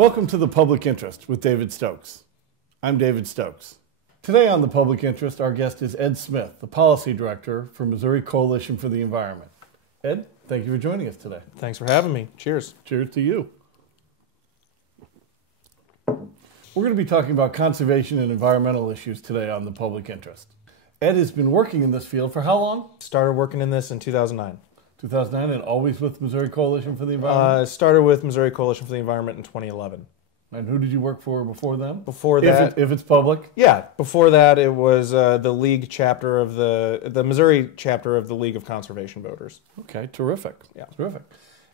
Welcome to The Public Interest with David Stokes. I'm David Stokes. Today on The Public Interest, our guest is Ed Smith, the Policy Director for Missouri Coalition for the Environment. Ed, thank you for joining us today. Thanks for having me. Cheers. Cheers to you. We're going to be talking about conservation and environmental issues today on The Public Interest. Ed has been working in this field for how long? Started working in this in 2009. 2009, and always with Missouri Coalition for the Environment? Started with Missouri Coalition for the Environment in 2011. And who did you work for before then? Before that, if it's public? Yeah. Before that, it was the League chapter of the Missouri chapter of the League of Conservation Voters. Okay, terrific. Yeah. Terrific.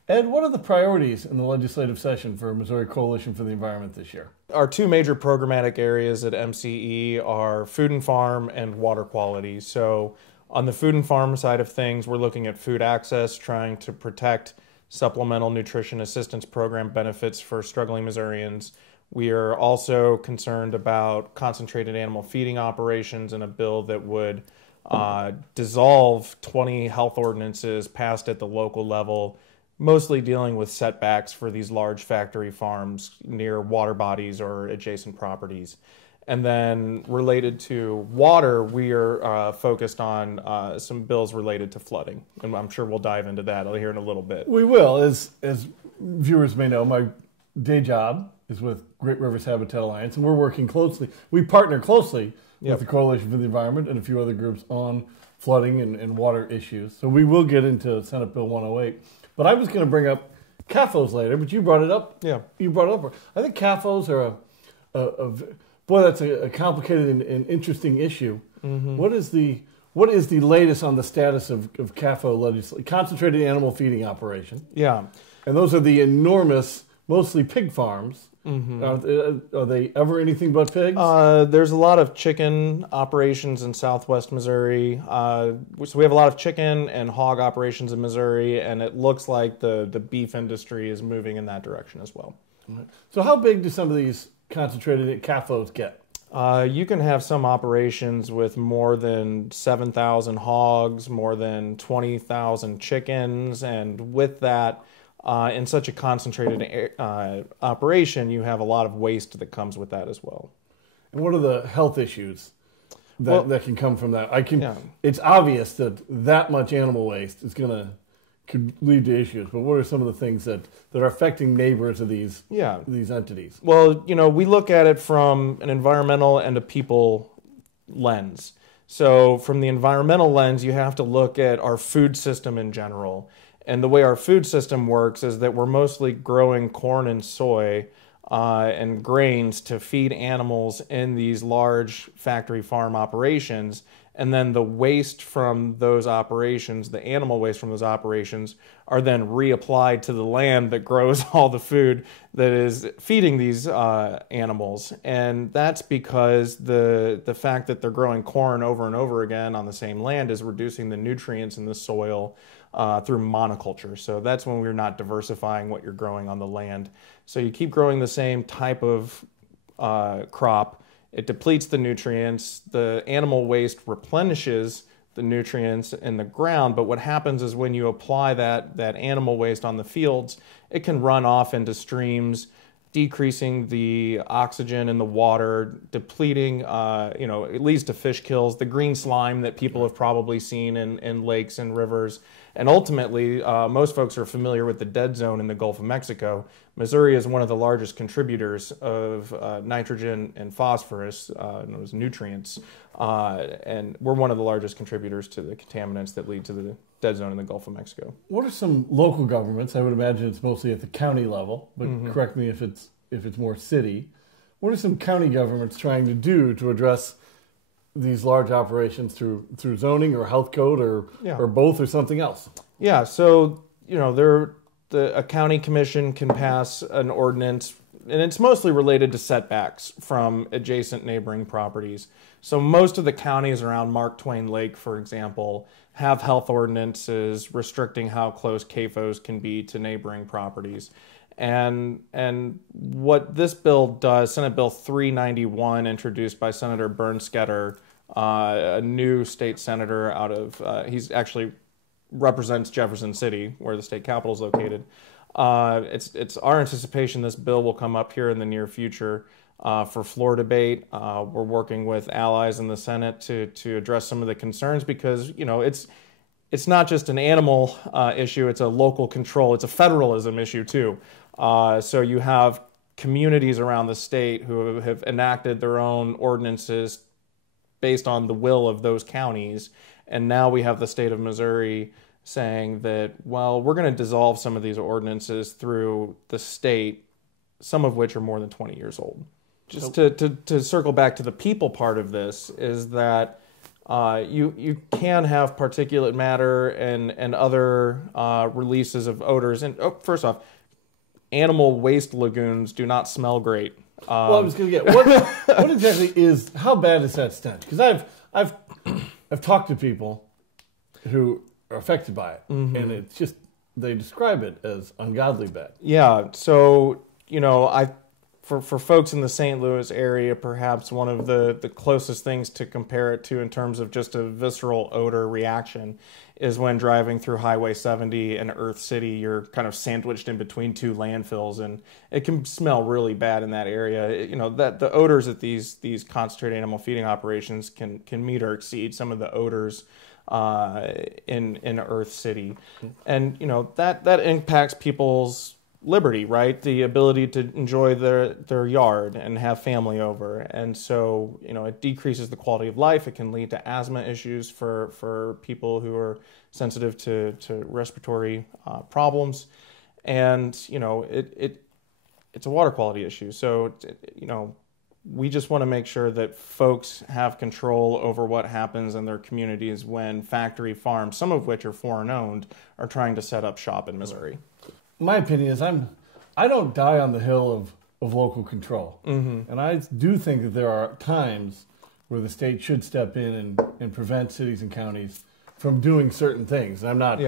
Ed, what are the priorities in the legislative session for Missouri Coalition for the Environment this year? Our two major programmatic areas at MCE are food and farm and water quality. So on the food and farm side of things, we're looking at food access, trying to protect supplemental nutrition assistance program benefits for struggling Missourians. We are also concerned about concentrated animal feeding operations and a bill that would dissolve 20 health ordinances passed at the local level, mostly dealing with setbacks for these large factory farms near water bodies or adjacent properties. And then related to water, we are focused on some bills related to flooding. And I'm sure we'll dive into that here in a little bit. We will. As viewers may know, my day job is with Great Rivers Habitat Alliance, and we're working closely. We partner closely with the Coalition for the Environment and a few other groups on flooding and water issues. So we will get into Senate Bill 108. But I was going to bring up CAFOs later, but you brought it up. Yeah. You brought it up. I think CAFOs are boy, that's a complicated and interesting issue. Mm-hmm. What is the latest on the status of CAFO legislation, concentrated animal feeding operation? Yeah. And those are the enormous, mostly pig farms. Mm-hmm. Are they ever anything but pigs? There's a lot of chicken operations in southwest Missouri. So we have a lot of chicken and hog operations in Missouri, and it looks like the beef industry is moving in that direction as well. Right. So how big do some of these concentrated CAFOs get? You can have some operations with more than 7,000 hogs, more than 20,000 chickens, and with that, in such a concentrated operation, you have a lot of waste that comes with that as well. And what are the health issues that can come from that? It's obvious that much animal waste could lead to issues, but what are some of the things that are affecting neighbors of these entities? Well, we look at it from an environmental and a people lens. So from the environmental lens, you have to look at our food system in general. And the way our food system works is that we're mostly growing corn and soy and grains to feed animals in these large factory farm operations. And then the waste from those operations, the animal waste from those operations, are then reapplied to the land that grows all the food that is feeding these animals. And that's because the fact that they're growing corn over and over again on the same land is reducing the nutrients in the soil through monoculture. So that's when we're not diversifying what you're growing on the land. So you keep growing the same type of crop. It depletes the nutrients. The animal waste replenishes the nutrients in the ground. But what happens is when you apply that animal waste on the fields, it can run off into streams, decreasing the oxygen in the water, depleting, it leads to fish kills, the green slime that people have probably seen in lakes and rivers. And ultimately, most folks are familiar with the dead zone in the Gulf of Mexico. Missouri is one of the largest contributors of nitrogen and phosphorus, known as nutrients, and we're one of the largest contributors to the contaminants that lead to the dead zone in the Gulf of Mexico. What are some local governments? I would imagine it's mostly at the county level, but correct me if it's more city. What are some county governments trying to do to address these large operations through zoning or health code or both or something else? Yeah, so a county commission can pass an ordinance, and it's mostly related to setbacks from adjacent neighboring properties. So most of the counties around Mark Twain Lake, for example, have health ordinances restricting how close CAFOs can be to neighboring properties. And what this bill does, Senate Bill 391, introduced by Senator Bernstetter, a new state senator he's actually represents Jefferson City, where the state capitol is located. It's our anticipation this bill will come up here in the near future for floor debate. We're working with allies in the Senate to address some of the concerns because, it's not just an animal issue, it's a local control, it's a federalism issue too. So you have communities around the state who have enacted their own ordinances based on the will of those counties. And now we have the state of Missouri saying that, well, we're going to dissolve some of these ordinances through the state, some of which are more than 20 years old. Just to circle back to the people part of this is that you can have particulate matter and other releases of odors. And first off, animal waste lagoons do not smell great. Well, I was going to get what exactly is, how bad is that stench? Because I've talked to people who are affected by it, and it's just, they describe it as ungodly bad. Yeah, so for folks in the St. Louis area, perhaps one of the closest things to compare it to in terms of just a visceral odor reaction is when driving through Highway 70 in Earth City. You're kind of sandwiched in between two landfills, and it can smell really bad in that area. That the odors at these concentrated animal feeding operations can meet or exceed some of the odors in Earth City, and that impacts people's liberty, right? The ability to enjoy their yard and have family over. And so, it decreases the quality of life. It can lead to asthma issues for people who are sensitive to respiratory problems. And, it's a water quality issue. So, we just want to make sure that folks have control over what happens in their communities when factory farms, some of which are foreign owned, are trying to set up shop in Missouri. My opinion is I don't die on the hill of local control. And I do think that there are times where the state should step in and prevent cities and counties from doing certain things. And I'm not,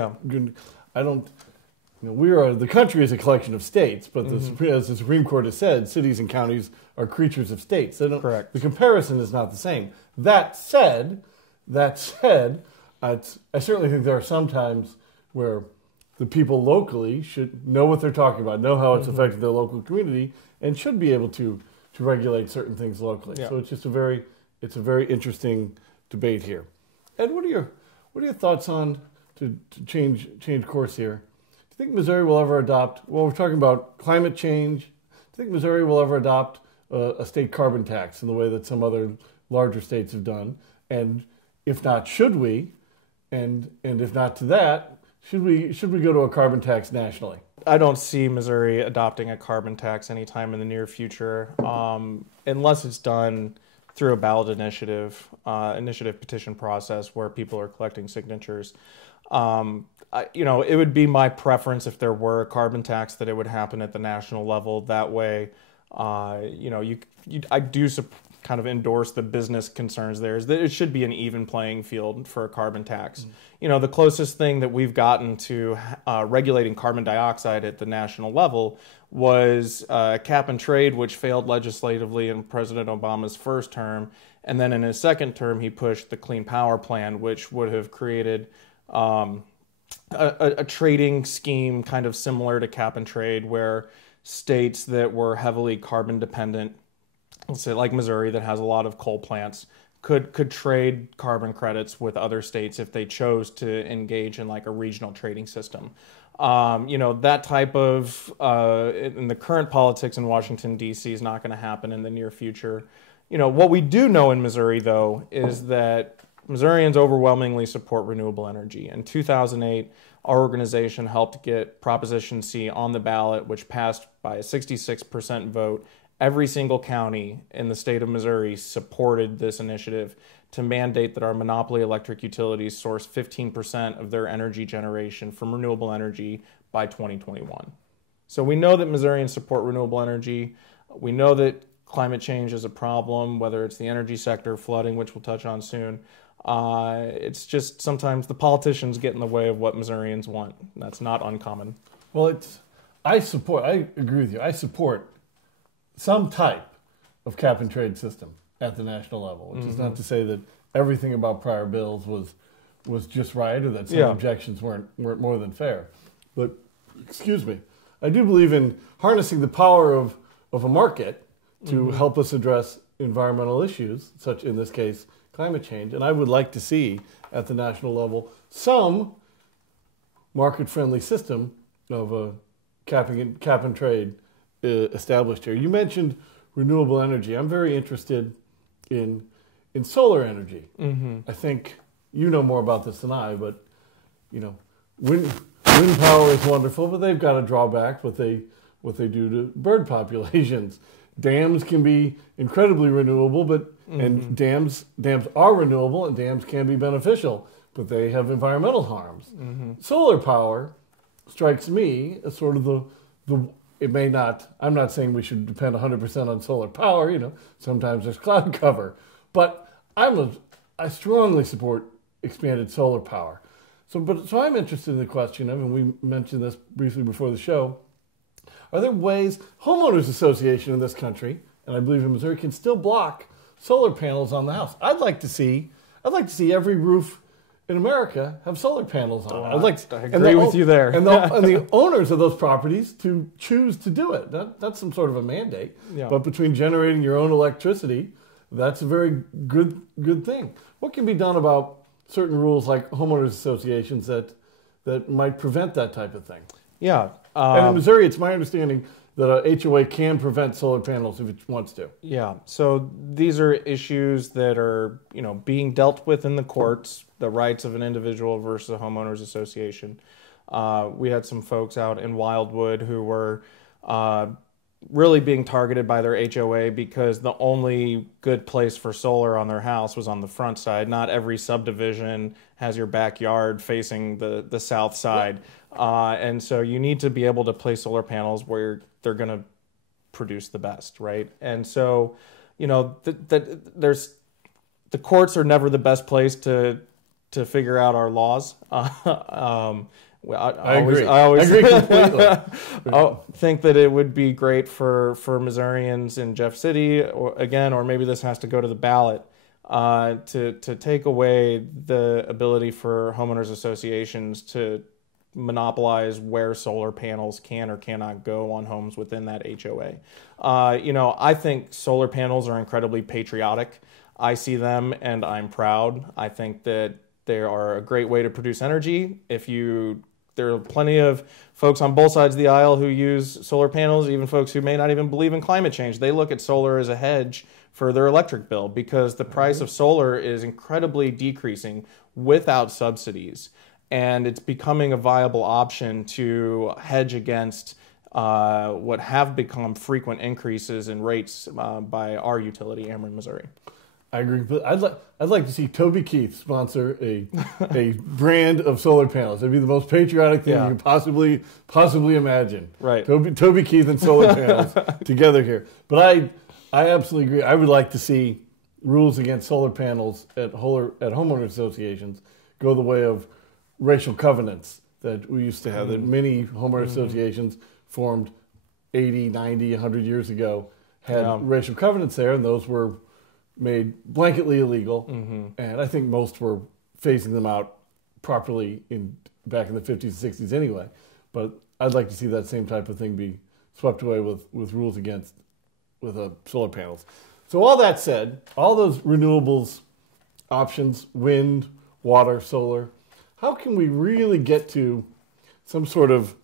the country is a collection of states, but as the Supreme Court has said, cities and counties are creatures of states. Correct. The comparison is not the same. That said, I certainly think there are some times where the people locally should know what they're talking about, know how it's affecting their local community, and should be able to regulate certain things locally. Yeah. So it's just a very interesting debate here. Ed, what are your thoughts on to change course here? Do you think Missouri will ever adopt? Well, we're talking about climate change. Do you think Missouri will ever adopt a state carbon tax in the way that some other larger states have done? And if not, should we? And if not to that, should we go to a carbon tax nationally? I don't see Missouri adopting a carbon tax anytime in the near future, unless it's done through a ballot initiative petition process where people are collecting signatures. It would be my preference if there were a carbon tax that it would happen at the national level. That way, I do kind of endorse the business concerns there, is that it should be an even playing field for a carbon tax. The closest thing that we've gotten to regulating carbon dioxide at the national level was cap and trade, which failed legislatively in President Obama's first term. And then in his second term, he pushed the Clean Power Plan, which would have created a trading scheme kind of similar to cap and trade, where states that were heavily carbon dependent, let's say like Missouri that has a lot of coal plants, could trade carbon credits with other states if they chose to engage in like a regional trading system. That type of, in the current politics in Washington, D.C. is not going to happen in the near future. What we do know in Missouri, though, is that Missourians overwhelmingly support renewable energy. In 2008, our organization helped get Proposition C on the ballot, which passed by a 66% vote. Every single county in the state of Missouri supported this initiative to mandate that our monopoly electric utilities source 15% of their energy generation from renewable energy by 2021. So we know that Missourians support renewable energy. We know that climate change is a problem, whether it's the energy sector, flooding, which we'll touch on soon. It's just sometimes the politicians get in the way of what Missourians want. That's not uncommon. Well, I agree with you. I support some type of cap and trade system at the national level, which is not to say that everything about prior bills was just right or that some objections weren't more than fair. But, excuse me, I do believe in harnessing the power of a market to help us address environmental issues, such in this case climate change. And I would like to see at the national level some market-friendly system of cap and trade established here. You mentioned renewable energy. I'm very interested in solar energy. I think you know more about this than I, but wind power is wonderful, but they've got a drawback. What they do to bird populations. Dams can be incredibly renewable, but and dams are renewable, and dams can be beneficial, but they have environmental harms. Solar power strikes me as sort of the it may not. I'm not saying we should depend 100% on solar power. Sometimes there's cloud cover, but I strongly support expanded solar power. So I'm interested in the question of, and we mentioned this briefly before the show, are there ways homeowners association in this country, and I believe in Missouri, can still block solar panels on the house? I'd like to see every roof in America have solar panels on it. I agree with you there. and the owners of those properties to choose to do it. That's some sort of a mandate. Yeah. But between generating your own electricity, that's a very good thing. What can be done about certain rules like homeowners associations that might prevent that type of thing? Yeah. And in Missouri, it's my understanding that a HOA can prevent solar panels if it wants to. Yeah. So these are issues that are, being dealt with in the courts, the rights of an individual versus a homeowners association. We had some folks out in Wildwood who were really being targeted by their HOA because the only good place for solar on their house was on the front side. Not every subdivision has your backyard facing the south side. And so you need to be able to place solar panels where they're going to produce the best, right? And so, there's the courts are never the best place to figure out our laws. I agree. I always agree completely. I think that it would be great for Missourians in Jeff City, or maybe this has to go to the ballot, to take away the ability for homeowners associations to monopolize where solar panels can or cannot go on homes within that HOA. I think solar panels are incredibly patriotic. I see them and I'm proud. I think that they are a great way to produce energy. There are plenty of folks on both sides of the aisle who use solar panels, even folks who may not even believe in climate change. They look at solar as a hedge for their electric bill because the price of solar is incredibly decreasing without subsidies. And it's becoming a viable option to hedge against what have become frequent increases in rates by our utility, Ameren, Missouri. I agree. But I'd like to see Toby Keith sponsor a brand of solar panels. That'd be the most patriotic thing you can possibly imagine. Right. Toby Keith and solar panels together here. But I absolutely agree. I would like to see rules against solar panels at homeowner associations go the way of racial covenants that we used to have. That many homeowner associations formed 80, 90, 100 years ago had racial covenants there, and those were made blanketly illegal, and I think most were phasing them out properly back in the 50s and 60s anyway. But I'd like to see that same type of thing be swept away with rules against solar panels. So all that said, all those renewables options, wind, water, solar, how can we really get to some sort of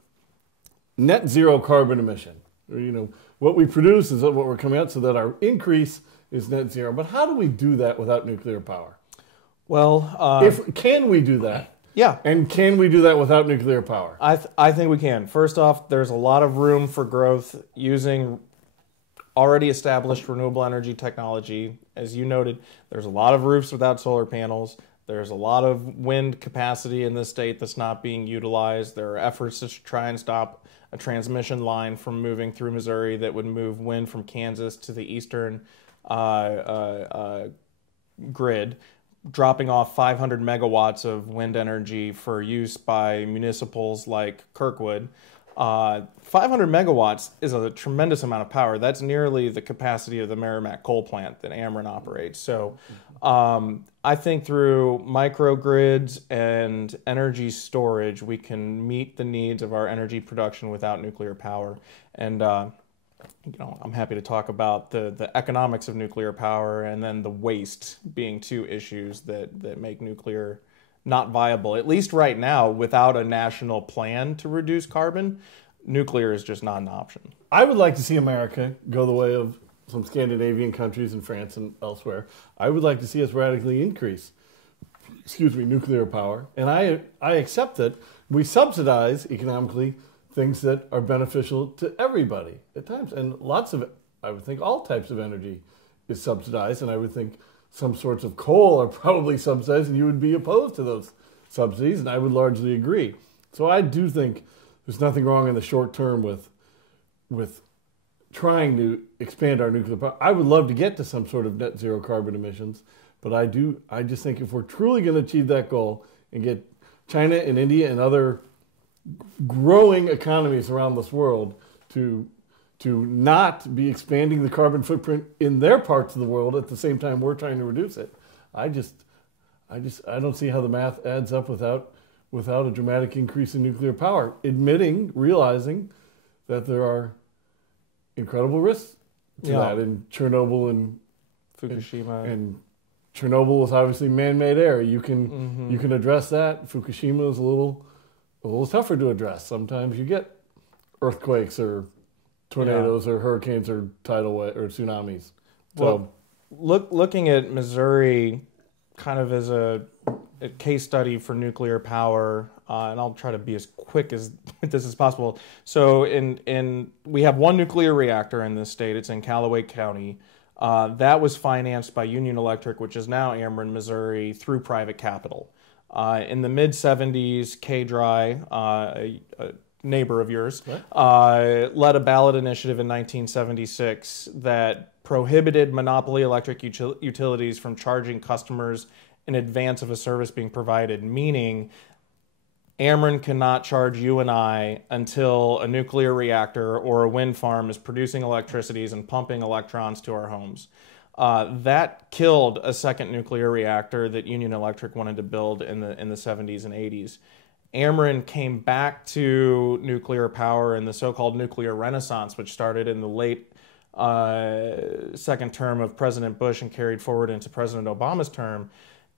net zero carbon emission? Or, what we produce is what we're coming out, so that our increase is net zero. But how do we do that without nuclear power? Well, can we do that? Yeah. And can we do that without nuclear power? I think we can. First off, there's a lot of room for growth using already established renewable energy technology. As you noted, there's a lot of roofs without solar panels. There's a lot of wind capacity in this state that's not being utilized. There are efforts to try and stop a transmission line from moving through Missouri that would move wind from Kansas to the eastern grid, dropping off 500 megawatts of wind energy for use by municipals like Kirkwood. 500 megawatts is a tremendous amount of power. That's nearly the capacity of the Merrimack coal plant that Ameren operates. So I think through microgrids and energy storage, we can meet the needs of our energy production without nuclear power. And I'm happy to talk about the economics of nuclear power and then the waste being two issues that make nuclear not viable, at least right now, without a national plan to reduce carbon. Nuclear is just not an option. I would like to see America go the way of some Scandinavian countries and France and elsewhere. I would like to see us radically increase, nuclear power. And I accept that we subsidize economically things that are beneficial to everybody at times. And I would think all types of energy is subsidized, and I would think some sorts of coal are probably subsidized, and you would be opposed to those subsidies, and I would largely agree. So I do think there's nothing wrong in the short term with trying to expand our nuclear power. I would love to get to some sort of net zero carbon emissions, but I just think if we're truly going to achieve that goal and get China and India and other growing economies around this world to not be expanding the carbon footprint in their parts of the world at the same time we're trying to reduce it, I don't see how the math adds up without a dramatic increase in nuclear power. Realizing that there are incredible risks to that in Chernobyl and Fukushima. And Chernobyl was obviously man-made air. You can address that. Fukushima is a little tougher to address. Sometimes you get earthquakes or tornadoes or hurricanes or tidal wave or tsunamis. So, looking at Missouri kind of as a case study for nuclear power, and I'll try to be as quick as this as possible. So we have one nuclear reactor in this state. It's in Callaway County. That was financed by Union Electric, which is now Ameren, Missouri, through private capital. In the mid-'70s, K-Dry, a neighbor of yours, led a ballot initiative in 1976 that prohibited monopoly electric utilities from charging customers in advance of a service being provided, meaning Ameren cannot charge you and I until a nuclear reactor or a wind farm is producing electricities and pumping electrons to our homes. That killed a second nuclear reactor that Union Electric wanted to build in the 70s and 80s. Ameren came back to nuclear power in the so-called nuclear renaissance, which started in the late second term of President Bush and carried forward into President Obama's term.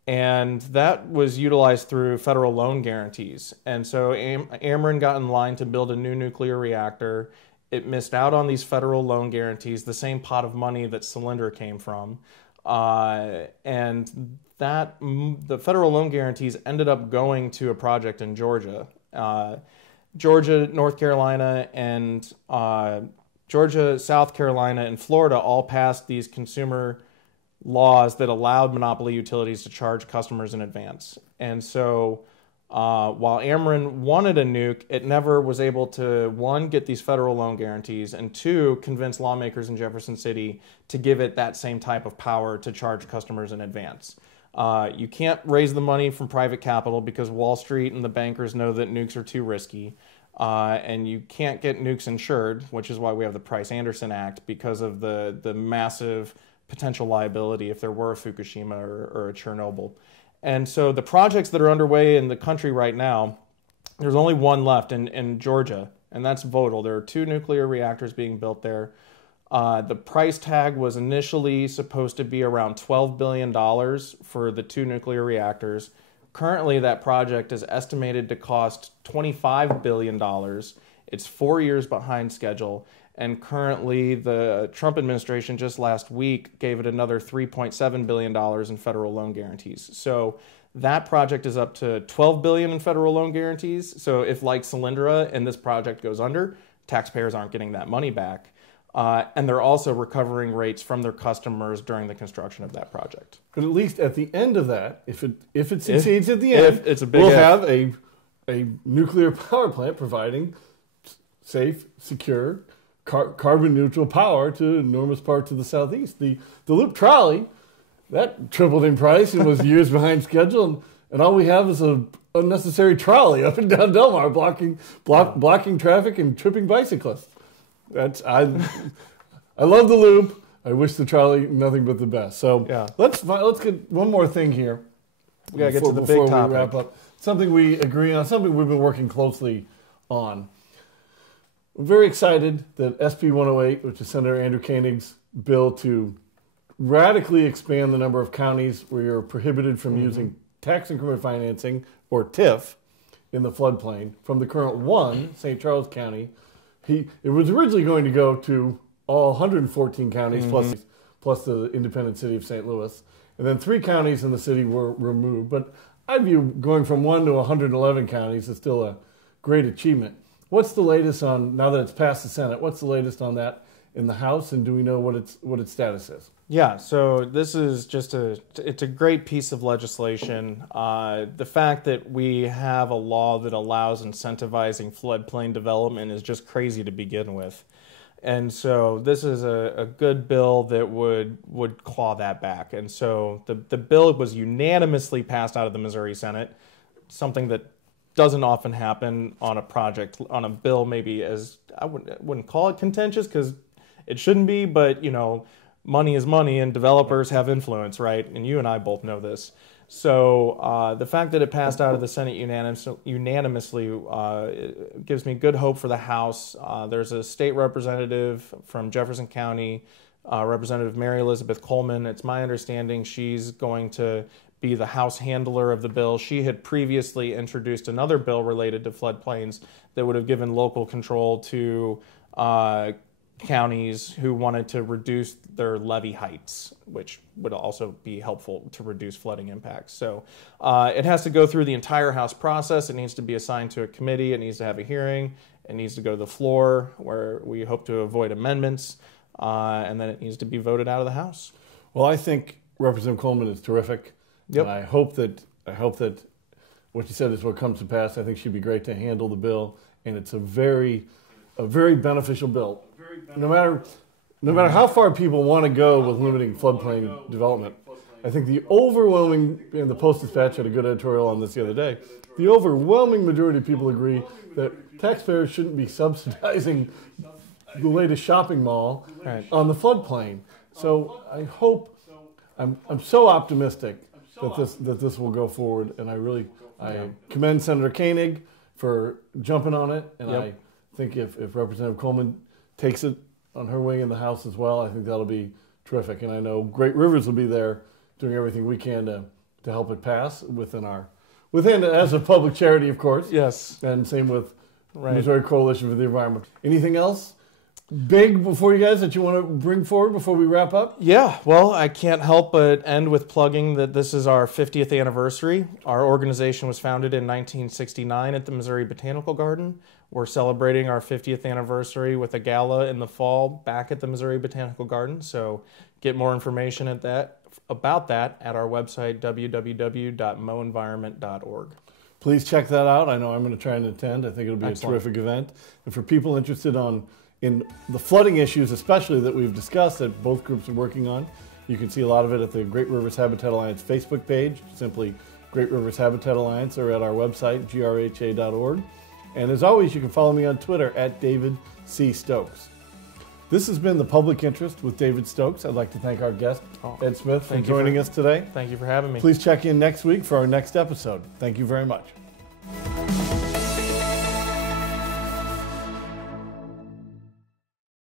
And that was utilized through federal loan guarantees. And so Ameren got in line to build a new nuclear reactor. It missed out on these federal loan guarantees, the same pot of money that Cylinder came from. And the federal loan guarantees ended up going to a project in Georgia. Georgia, North Carolina, and Georgia, South Carolina, and Florida all passed these consumer laws that allowed monopoly utilities to charge customers in advance. And so while Ameren wanted a nuke, it never was able to, one, get these federal loan guarantees, and two, convince lawmakers in Jefferson City to give it that same type of power to charge customers in advance. You can't raise the money from private capital because Wall Street and the bankers know that nukes are too risky. And you can't get nukes insured, which is why we have the Price-Anderson Act, because of the massive potential liability if there were a Fukushima or a Chernobyl. And so the projects that are underway in the country right now, there's only one left in Georgia, and that's Vogtle. There are 2 nuclear reactors being built there. The price tag was initially supposed to be around $12 billion for the 2 nuclear reactors. Currently, that project is estimated to cost $25 billion. It's 4 years behind schedule. And currently, the Trump administration just last week gave it another $3.7 billion in federal loan guarantees. So that project is up to $12 billion in federal loan guarantees. So if, like Cylindra, and this project goes under, taxpayers aren't getting that money back. And they're also recovering rates from their customers during the construction of that project. But at least at the end of that, if it succeeds at the end, it's a big we'll have a nuclear power plant providing safe, secure, carbon neutral power to enormous parts of the Southeast. The Loop Trolley, that tripled in price and was years behind schedule. and all we have is a unnecessary trolley up and down Delmar blocking traffic and tripping bicyclists. I love the loop. I wish the trolley nothing but the best. So let's get one more thing here. We gotta get to the big topic. Before we wrap up, something we agree on, something we've been working closely on. I'm very excited that SB 108, which is Senator Andrew Koenig's bill to radically expand the number of counties where you're prohibited from using tax increment financing, or TIF, in the floodplain, from the current one, St. Charles County. It was originally going to go to all 114 counties, plus the independent city of St. Louis. And then 3 counties in the city were removed. But I view going from 1 to 111 counties as still a great achievement. What's the latest on, now that it's passed the Senate, what's the latest on that in the House, and do we know what its status is? Yeah, so this is it's a great piece of legislation. The fact that we have a law that allows incentivizing floodplain development is just crazy to begin with. And so this is a good bill that would claw that back. And so the bill was unanimously passed out of the Missouri Senate, something that doesn't often happen on a bill maybe as, I wouldn't call it contentious because it shouldn't be, but money is money and developers have influence, right? And you and I both know this. So the fact that it passed out of the Senate unanimously gives me good hope for the House. There's a state representative from Jefferson County, Representative Mary Elizabeth Coleman. It's my understanding she's going to be the House handler of the bill. She had previously introduced another bill related to floodplains that would have given local control to counties who wanted to reduce their levee heights, which would also be helpful to reduce flooding impacts. So it has to go through the entire House process. It needs to be assigned to a committee. It needs to have a hearing. It needs to go to the floor where we hope to avoid amendments. And then it needs to be voted out of the House. Well, I think Representative Coleman is terrific. Yep. And I hope that what you said is what comes to pass. I think she'd be great to handle the bill. And it's a very beneficial bill. No matter how far people want to go with limiting floodplain development, I think the overwhelming, and the Post-Dispatch had a good editorial on this the other day, the overwhelming majority of people agree that taxpayers shouldn't be subsidizing the latest shopping mall on the floodplain. So I hope, I'm so optimistic that this will go forward, and I commend Senator Koenig for jumping on it, and I think if Representative Coleman takes it on her wing in the House as well, I think that'll be terrific. And I know Great Rivers will be there doing everything we can to help it pass within as a public charity, of course. Yes. And same with Missouri Coalition for the Environment. Anything else big before you guys that you want to bring forward before we wrap up? Yeah, well, I can't help but end with plugging that this is our 50th anniversary. Our organization was founded in 1969 at the Missouri Botanical Garden. We're celebrating our 50th anniversary with a gala in the fall back at the Missouri Botanical Garden. So get more information about that at our website, www.moenvironment.org. Please check that out. I know I'm going to try and attend. I think it'll be a terrific event. And for people interested in the flooding issues, especially that we've discussed, that both groups are working on, you can see a lot of it at the Great Rivers Habitat Alliance Facebook page, simply Great Rivers Habitat Alliance, or at our website, grha.org. And as always, you can follow me on Twitter at David C. Stokes. This has been The Public Interest with David Stokes. I'd like to thank our guest, Ed Smith, for joining us today. Thank you for having me. Please check in next week for our next episode. Thank you very much.